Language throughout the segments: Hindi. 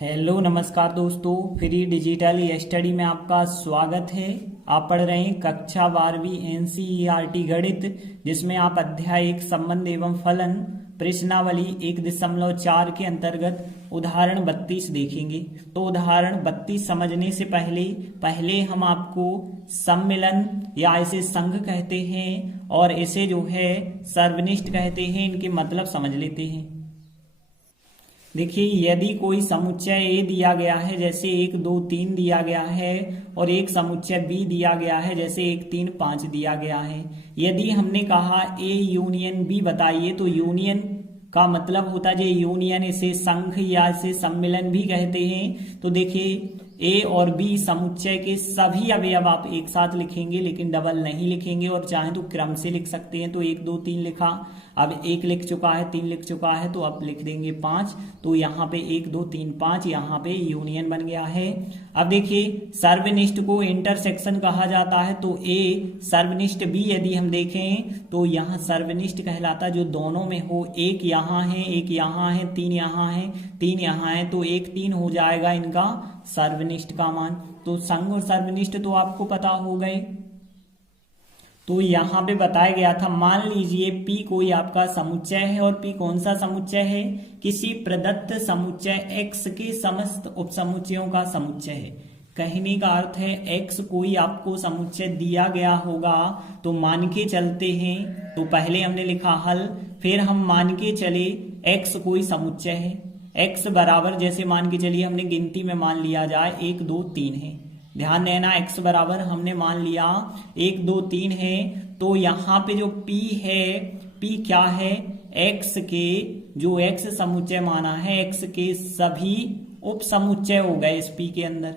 हेलो नमस्कार दोस्तों, फ्री डिजिटल स्टडी में आपका स्वागत है। आप पढ़ रहे हैं कक्षा 12वीं एनसीईआरटी गणित, जिसमें आप अध्याय 1 संबंध एवं फलन प्रश्नावली 1.4 के अंतर्गत उदाहरण 32 देखेंगे। तो उदाहरण 32 समझने से पहले हम आपको सम्मिलन या इसे संघ कहते हैं और इसे जो है सर्वनिष्ठ कहते हैं, इनके मतलब समझ लेते हैं। देखिए, यदि कोई समुच्चय ए दिया गया है जैसे 1 2 3 दिया गया है और एक समुच्चय बी दिया गया है जैसे 1 3 5 दिया गया है। यदि हमने कहा ए यूनियन बी बताइए, तो यूनियन का मतलब होता है यूनियन, इसे संघ या इसे सम्मिलन भी कहते हैं। तो देखिए, ए और बी समुच्चय के सभी अवयव आप एक साथ लिखेंगे, लेकिन डबल नहीं लिखेंगे, और चाहे तो क्रम से लिख सकते हैं। तो 1 2 3 लिखा, अब 1 लिख चुका है, 3 लिख चुका है, तो अब लिख देंगे 5। तो यहाँ पे 1 2 3 5 यहाँ पे यूनियन बन गया है। अब देखिए, सर्वनिष्ठ को इंटरसेक्शन कहा जाता है। तो ए सर्वनिष्ठ बी यदि हम देखें तो यहाँ सर्वनिष्ठ कहलाता जो दोनों में हो। एक यहाँ है, एक यहाँ है, 3 यहाँ है, 3 यहाँ है, तो 1 3 हो जाएगा इनका सर्वनिष्ठ का मान। तो संघ और सर्वनिष्ठ तो आपको पता हो गए। तो यहाँ पे बताया गया था, मान लीजिए P कोई आपका समुच्चय है, और P कौन सा समुच्चय है? किसी प्रदत्त समुच्चय X के समस्त उपसमुच्चयों का समुच्चय है। कहने का अर्थ है X कोई आपको समुच्चय दिया गया होगा, तो मान के चलते हैं। तो पहले हमने लिखा हल, फिर हम मान के चले X कोई समुच्चय है। X बराबर, जैसे मान के चलिए हमने गिनती में मान लिया जाए 1 2 3 है। ध्यान देना, x बराबर हमने मान लिया 1 2 3 है। तो यहाँ पे जो p है, p क्या है? x के जो x समुच्चय माना है, x के सभी उप समुच्चय हो गए इस p के अंदर।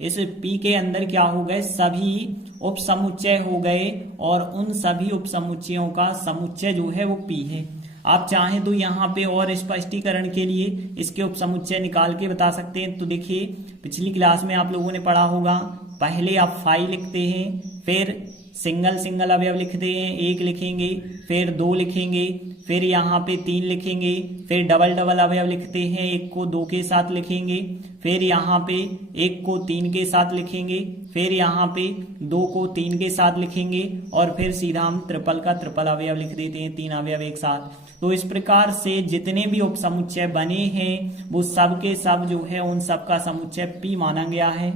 इस p के अंदर क्या हो गए? सभी उप समुच्चय हो गए, और उन सभी उप समुच्चयों का समुच्चय जो है वो p है। आप चाहें तो यहाँ पे और स्पष्टीकरण के लिए इसके उपसमुच्चय निकाल के बता सकते हैं। तो देखिए, पिछली क्लास में आप लोगों ने पढ़ा होगा, पहले आप फाइव लिखते हैं, फिर सिंगल सिंगल अवयव लिखते हैं, 1 लिखेंगे, फिर 2 लिखेंगे, फिर यहाँ पे 3 लिखेंगे, फिर डबल डबल अवयव लिखते हैं, 1 को 2 के साथ लिखेंगे, फिर यहाँ पे 1 को 3 के साथ लिखेंगे, फिर यहाँ पे 2 को 3 के साथ लिखेंगे, और फिर सीधा हम ट्रिपल का ट्रिपल अवयव लिख देते हैं, 3 अवयव एक साथ। तो इस प्रकार से जितने भी उपसमुच्चय बने हैं वो सब के सब जो है उन सब का समुच्चय P माना गया है।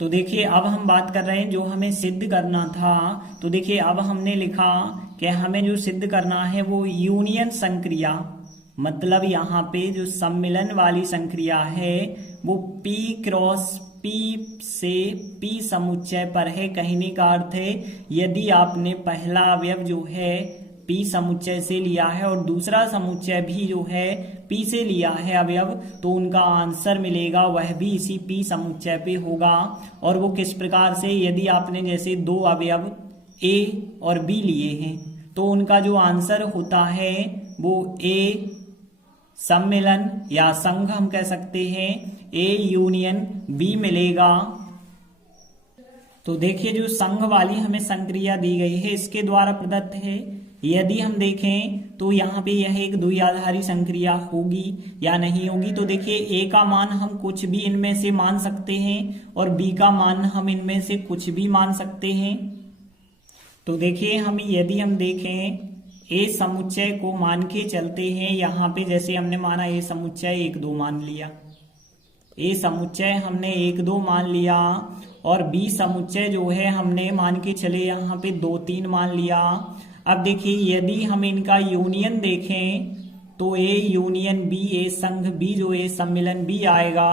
तो देखिए, अब हम बात कर रहे हैं जो हमें सिद्ध करना था। तो देखिए, अब हमने लिखा कि हमें जो सिद्ध करना है वो यूनियन संक्रिया, मतलब यहाँ पे जो सम्मिलन वाली संक्रिया है वो P क्रॉस P से P समुच्चय पर है। कहने का अर्थ है, यदि आपने पहला अवयव जो है P समुच्चय से लिया है और दूसरा समुच्चय भी जो है P से लिया है अवयव, तो उनका आंसर मिलेगा वह भी इसी P समुच्चय पे होगा। और वो किस प्रकार से? यदि आपने जैसे 2 अवयव A और B लिए हैं, तो उनका जो आंसर होता है वो A सम्मिलन या संघ हम कह सकते हैं, A यूनियन B मिलेगा। तो देखिए, जो संघ वाली हमें संक्रिया दी गई है इसके द्वारा प्रदत्त है। यदि हम देखें तो यहाँ पे यह एक द्विआधारी संक्रिया होगी या नहीं होगी। तो देखिए, A का मान हम कुछ भी इनमें से मान सकते हैं और B का मान हम इनमें से कुछ भी मान सकते हैं। तो देखिए, यदि हम देखें A समुच्चय को मान के चलते हैं, यहाँ पे जैसे हमने माना A समुच्चय 1 2 मान लिया, A समुच्चय हमने 1 2 मान लिया, और B समुच्चय जो है हमने मान के चले यहाँ पे 2 3 मान लिया। अब देखिए, यदि हम इनका यूनियन देखें तो A यूनियन B, A संघ B जो A सम्मिलन B आएगा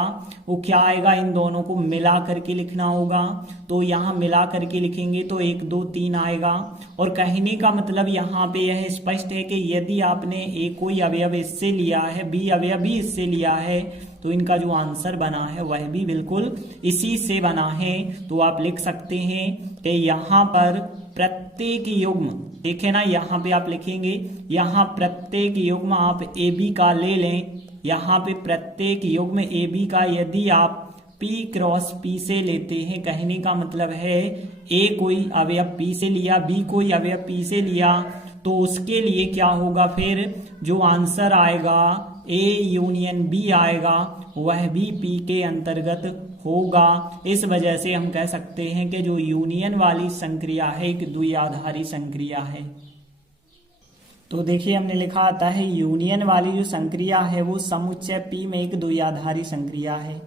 वो क्या आएगा? इन दोनों को मिला करके लिखना होगा। तो यहाँ मिला करके लिखेंगे तो 1 2 3 आएगा। और कहने का मतलब यहाँ पे यह स्पष्ट है कि यदि आपने A कोई अवयव इससे लिया है, B अवयव भी इससे लिया है, तो इनका जो आंसर बना है वह भी बिल्कुल इसी से बना है। तो आप लिख सकते हैं कि यहाँ पर प्रत्येक युग्म, देखे ना, यहाँ पे आप लिखेंगे, यहाँ प्रत्येक युग्म आप AB का ले लें। यहाँ पे प्रत्येक युग्म AB का यदि आप P क्रॉस P से लेते हैं, कहने का मतलब है A कोई अवयव P से लिया, B कोई अवयव P से लिया, तो उसके लिए क्या होगा? फिर जो आंसर आएगा ए यूनियन बी आएगा वह भी पी के अंतर्गत होगा। इस वजह से हम कह सकते हैं कि जो यूनियन वाली संक्रिया है एक द्विआधारी संक्रिया है। तो देखिए हमने लिखा आता है यूनियन वाली जो संक्रिया है वो समुच्चय पी में एक द्विआधारी संक्रिया है।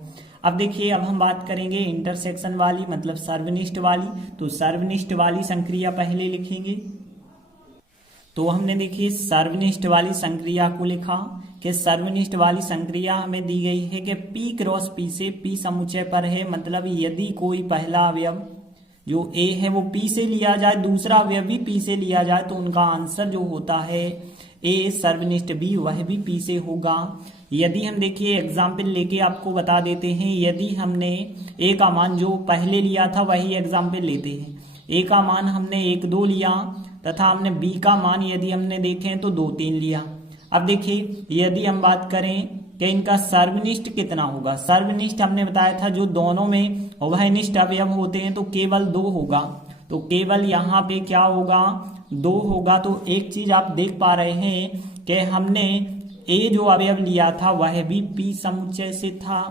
अब देखिए अब हम बात करेंगे इंटरसेक्शन वाली मतलब सर्वनिष्ठ वाली। तो सर्वनिष्ठ वाली संक्रिया पहले लिखेंगे। तो हमने देखिए सर्वनिष्ठ वाली संक्रिया को लिखा कि सर्वनिष्ठ वाली संक्रिया हमें दी गई है कि P क्रॉस P से P समुच्चय पर है, मतलब यदि कोई पहला अवयव जो A है वो P से लिया जाए, दूसरा अवयव भी P से लिया जाए, तो उनका आंसर जो होता है A सर्वनिष्ठ B वह भी P से होगा। यदि हम देखिए एग्जाम्पल लेके आपको बता देते हैं, यदि हमने A का मान जो पहले लिया था वही एग्जाम्पल लेते हैं। A का मान हमने 1 2 लिया तथा हमने B का मान यदि हमने देखें तो 2 3 लिया। अब देखिए यदि हम बात करें कि इनका सर्वनिष्ठ कितना होगा, सर्वनिष्ठ हमने बताया था जो दोनों में उभयनिष्ठ अवयव होते हैं तो केवल 2 होगा। तो केवल यहाँ पे क्या होगा 2 होगा। तो एक चीज आप देख पा रहे हैं कि हमने A जो अवयव लिया था वह भी P समुच्चय से था,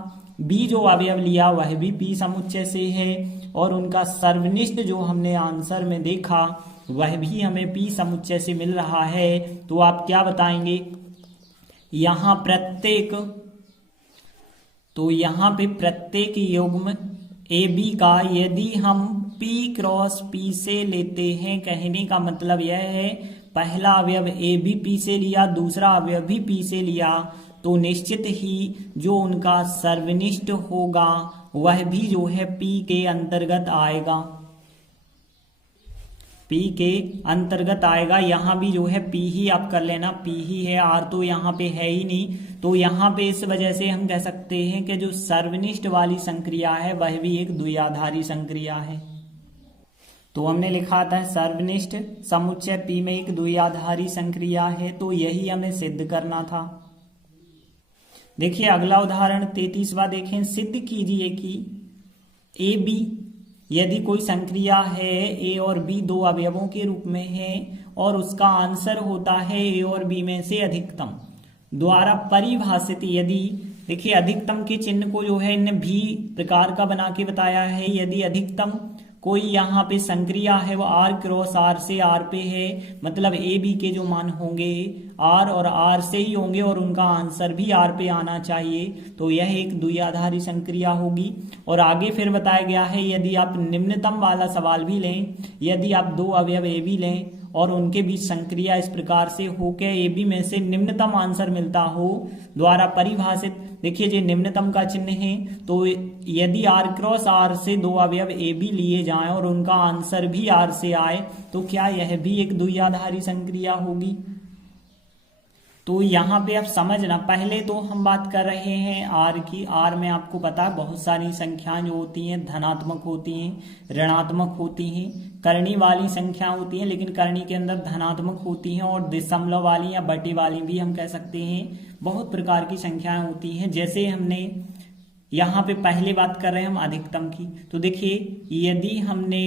B जो अवयव लिया वह भी P समुच्चय से है, और उनका सर्वनिष्ठ जो हमने आंसर में देखा वह भी हमें P समुच्चय से मिल रहा है। तो आप क्या बताएंगे यहाँ पे प्रत्येक युग्म AB का यदि हम P क्रॉस P से लेते हैं, कहने का मतलब यह है पहला अवयव A भी P से लिया, दूसरा अवयव भी P से लिया, तो निश्चित ही जो उनका सर्वनिष्ठ होगा वह भी जो है P के अंतर्गत आएगा, P के अंतर्गत आएगा। यहाँ भी जो है P ही आप कर लेना, P ही है, R तो यहाँ पे है ही नहीं। तो यहाँ पे इस वजह से हम कह सकते हैं कि जो सर्वनिष्ठ वाली संक्रिया है वह भी एक द्विआधारी संक्रिया है। तो हमने लिखा था सर्वनिष्ठ समुच्चय P में एक द्विआधारी संक्रिया है, तो यही हमें सिद्ध करना था। देखिए अगला उदाहरण 33वां देखें। सिद्ध कीजिए कि AB यदि कोई संक्रिया है A और B दो अवयवों के रूप में है और उसका आंसर होता है A और B में से अधिकतम द्वारा परिभाषित। यदि देखिए अधिकतम के चिन्ह को जो है इनने भी प्रकार का बना के बताया है। यदि अधिकतम कोई यहाँ पे संक्रिया है वो R क्रॉस R से R पे है, मतलब A B के जो मान होंगे R और R से ही होंगे और उनका आंसर भी R पे आना चाहिए, तो यह एक द्विआधारी संक्रिया होगी। और आगे फिर बताया गया है यदि आप निम्नतम वाला सवाल भी लें, यदि आप दो अवयव A B लें और उनके बीच संक्रिया इस प्रकार से हो के A B में से निम्नतम आंसर मिलता हो द्वारा परिभाषित। देखिए जो निम्नतम का चिन्ह है, तो यदि R क्रॉस R से दो अवयव A B लिए जाएं और उनका आंसर भी R से आए तो क्या यह भी एक द्विआधारी संक्रिया होगी। तो यहाँ पे आप समझना, पहले तो हम बात कर रहे हैं R की। R में आपको पता है बहुत सारी संख्याएं जो होती हैं धनात्मक होती हैं, ऋणात्मक होती हैं, करणी वाली संख्या होती हैं, लेकिन करणी के अंदर धनात्मक होती हैं, और दशमलव वाली या बटे वाली भी हम कह सकते हैं। बहुत प्रकार की संख्याएं होती हैं। जैसे हमने यहाँ पे पहले बात कर रहे हैं हम अधिकतम की, तो देखिए यदि हमने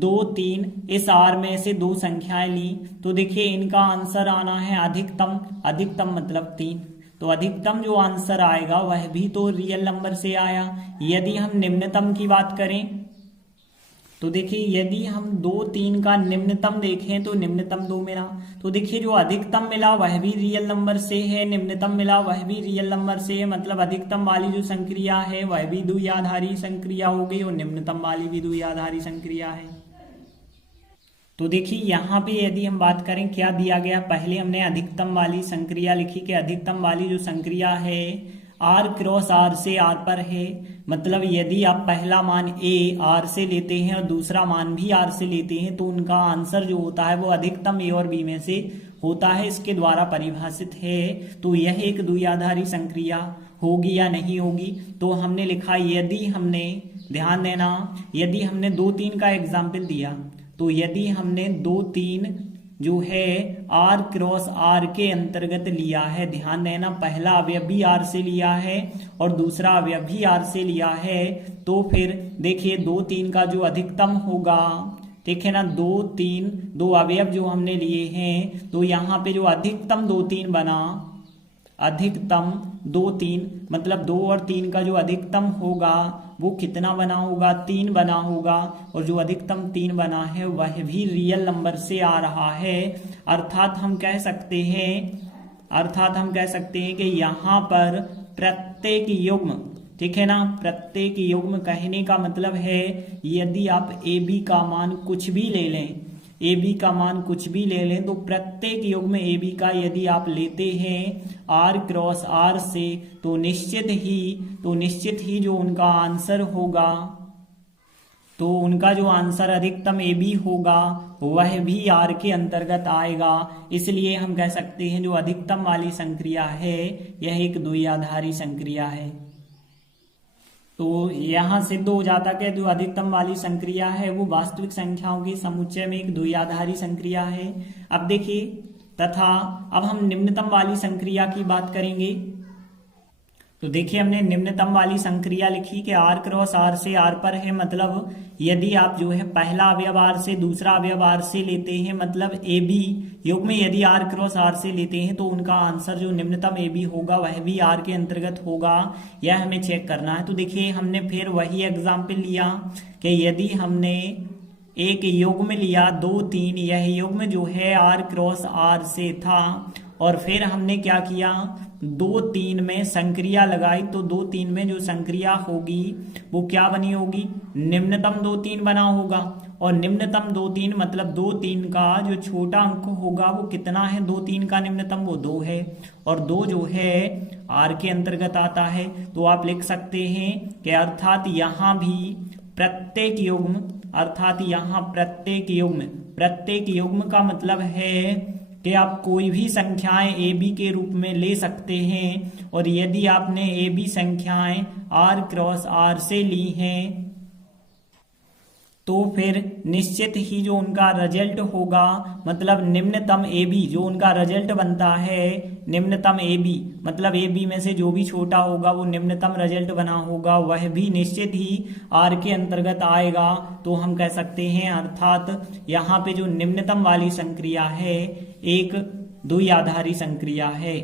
2 3 इस R में से दो संख्याएं ली तो देखिए इनका आंसर आना है अधिकतम, अधिकतम मतलब 3, तो अधिकतम जो आंसर आएगा वह भी तो रियल नंबर से आया। यदि हम निम्नतम की बात करें तो देखिए यदि हम 2 3 का निम्नतम देखें तो निम्नतम 2 मिला, तो देखिए जो अधिकतम मिला वह भी रियल नंबर से है, निम्नतम मिला वह भी रियल नंबर से है, मतलब अधिकतम वाली जो संक्रिया है वह भी द्विआधारी संक्रिया हो गई और निम्नतम वाली भी द्विआधारी संक्रिया है। तो देखिए यहाँ पे यदि हम बात करें क्या दिया गया, पहले हमने अधिकतम वाली संक्रिया लिखी कि अधिकतम वाली जो संक्रिया है R क्रॉस R से R पर है, मतलब यदि आप पहला मान A R से लेते हैं और दूसरा मान भी R से लेते हैं तो उनका आंसर जो होता है वो अधिकतम A और B में से होता है, इसके द्वारा परिभाषित है। तो यह एक द्विआधारी संक्रिया होगी या नहीं होगी। तो हमने लिखा यदि हमने, ध्यान देना, यदि हमने 2 3 का एग्जाम्पल दिया, तो यदि हमने 2 3 जो है R क्रॉस R के अंतर्गत लिया है, ध्यान देना पहला अवयव भी R से लिया है और दूसरा अवयव भी R से लिया है, तो फिर देखिए 2 3 का जो अधिकतम होगा, ठीक है ना, 2 3 दो अवयव जो हमने लिए हैं, तो यहाँ पे जो अधिकतम 2 3 बना, अधिकतम 2 3, मतलब 2 और 3 का जो अधिकतम होगा वो कितना बना होगा, 3 बना होगा, और जो अधिकतम 3 बना है वह भी रियल नंबर से आ रहा है। अर्थात हम कह सकते हैं कि यहाँ पर प्रत्येक युग्म, ठीक है ना, प्रत्येक युग्म कहने का मतलब है यदि आप ए बी का मान कुछ भी ले लें, ए बी का मान कुछ भी ले लें, तो प्रत्येक युग्म ए बी का यदि आप लेते हैं आर क्रॉस आर से, तो निश्चित ही जो उनका आंसर होगा, तो उनका जो आंसर अधिकतम ए बी होगा वह भी आर के अंतर्गत आएगा। इसलिए हम कह सकते हैं जो अधिकतम वाली संक्रिया है यह एक द्विआधारी संक्रिया है। तो यहां सिद्ध हो जाता कि जो अधिकतम वाली संक्रिया है वो वास्तविक संख्याओं के समुच्चय में एक द्विआधारी संक्रिया है। अब देखिए, तथा अब हम निम्नतम वाली संक्रिया की बात करेंगे। तो देखिए, हमने निम्नतम वाली संक्रिया लिखी कि आर क्रॉस आर से आर पर है, मतलब यदि आप जो है पहला अवयव आर से दूसरा अवयव आर से लेते हैं, मतलब ए बी युग्म में यदि आर क्रॉस आर से लेते हैं तो उनका आंसर जो निम्नतम ए बी होगा वह भी आर के अंतर्गत होगा, यह हमें चेक करना है। तो देखिए, हमने फिर वही एग्जाम्पल लिया कि यदि हमने एक युग्म लिया 2 3, यह युग्म जो है आर क्रॉस आर से था, और फिर हमने क्या किया, 2 3 में संक्रिया लगाई, तो 2 3 में जो संक्रिया होगी वो क्या बनी होगी, निम्नतम 2 3 बना होगा। और निम्नतम 2 3 मतलब 2 3 का जो छोटा अंक होगा वो कितना है, 2 3 का निम्नतम वो 2 है, और 2 जो है आर के अंतर्गत आता है। तो आप लिख सकते हैं कि अर्थात यहाँ भी प्रत्येक युग्म, अर्थात यहाँ प्रत्येक युग्म का मतलब है कि आप कोई भी संख्याएं ए बी के रूप में ले सकते हैं, और यदि आपने ए बी संख्याएं आर क्रॉस आर से ली हैं तो फिर निश्चित ही जो उनका रिजल्ट होगा, मतलब निम्नतम ए बी जो उनका रिजल्ट बनता है, निम्नतम ए बी मतलब ए बी में से जो भी छोटा होगा वो निम्नतम रिजल्ट बना होगा, वह भी निश्चित ही आर के अंतर्गत आएगा। तो हम कह सकते हैं अर्थात यहाँ पे जो निम्नतम वाली संक्रिया है एक द्विआधारी संक्रिया है।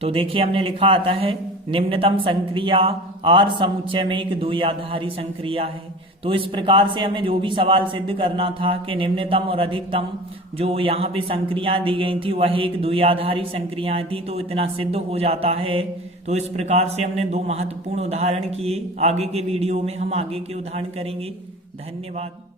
तो देखिए, हमने लिखा आता है निम्नतम संक्रिया आर समुच्चय में एक द्विआधारी संक्रिया है। तो इस प्रकार से हमें जो भी सवाल सिद्ध करना था कि निम्नतम और अधिकतम जो यहाँ पे संक्रियाएं दी गई थी वह एक द्विआधारी संक्रियाएं थी, तो इतना सिद्ध हो जाता है। तो इस प्रकार से हमने 2 महत्वपूर्ण उदाहरण किए। आगे के वीडियो में हम आगे के उदाहरण करेंगे। धन्यवाद।